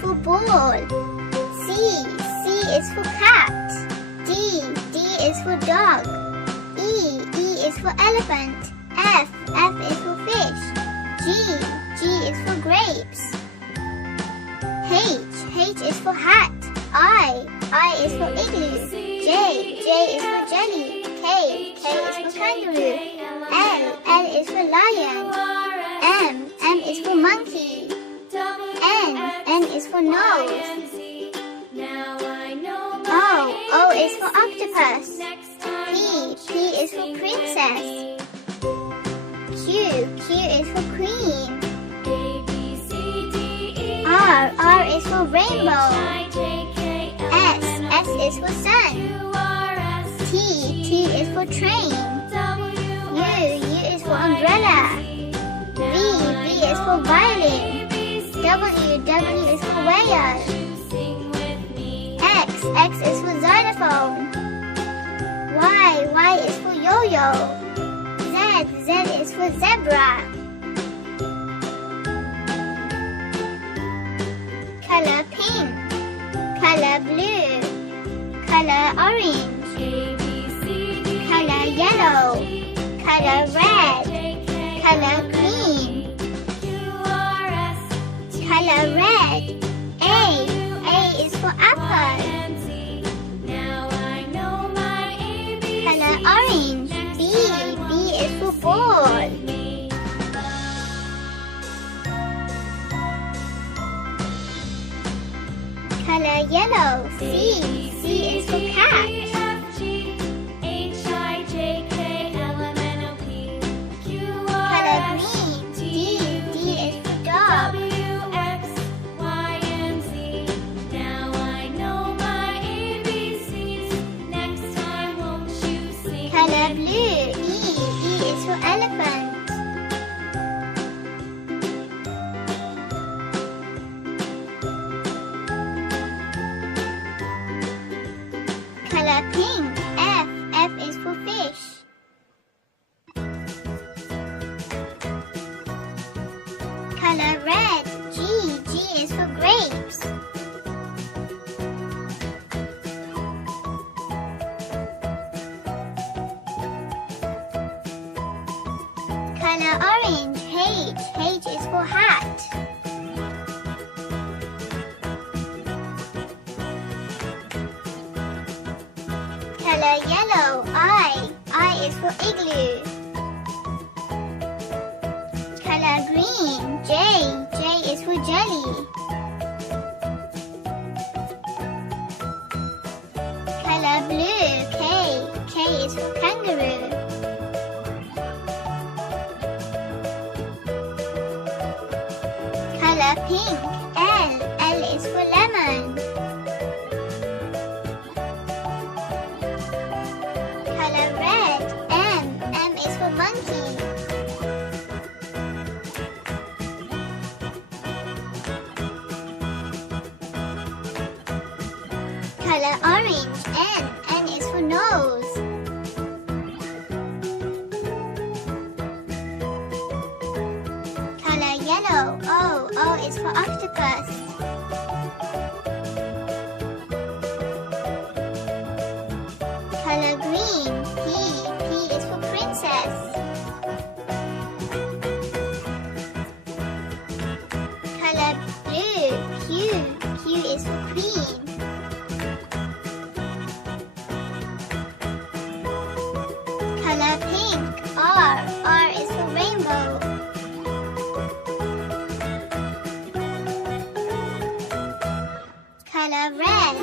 for ball. C is for cat. D is for dog. E is for elephant. F is for fish. G is for grapes. H is for hat. I is for igloo. J is for jelly. K is for kangaroo. L is for lion. M is for monkey. N is for nose. O is for octopus. P is for princess. Q is for queen. R is for rainbow. S is for sun. T is for train. U is for umbrella. V is for violin. W is for whale. X is for xylophone. Y is for yo-yo. Z is for zebra. Color pink. Color blue. Color orange. Color yellow. Color red. Color green. Color red. A is for apple. Color orange. B is for ball. Color yellow. C is for cat. Color green. D is for dog. Color blue. E is for elephant. Color pink. F is for fish. Color red. G is for grapes. Color orange. H is for hat. Color yellow. I is for igloo. Color green. J is for jelly. Color blue. K is for kangaroo. Color pink. L is for lemon. Color red. M is for monkey. Color orange. N is for nose. Color yellow. O is for octopus. Color green. P is for princess. Color blue. Q is for queen. Color pink. R is for rainbow. Color red.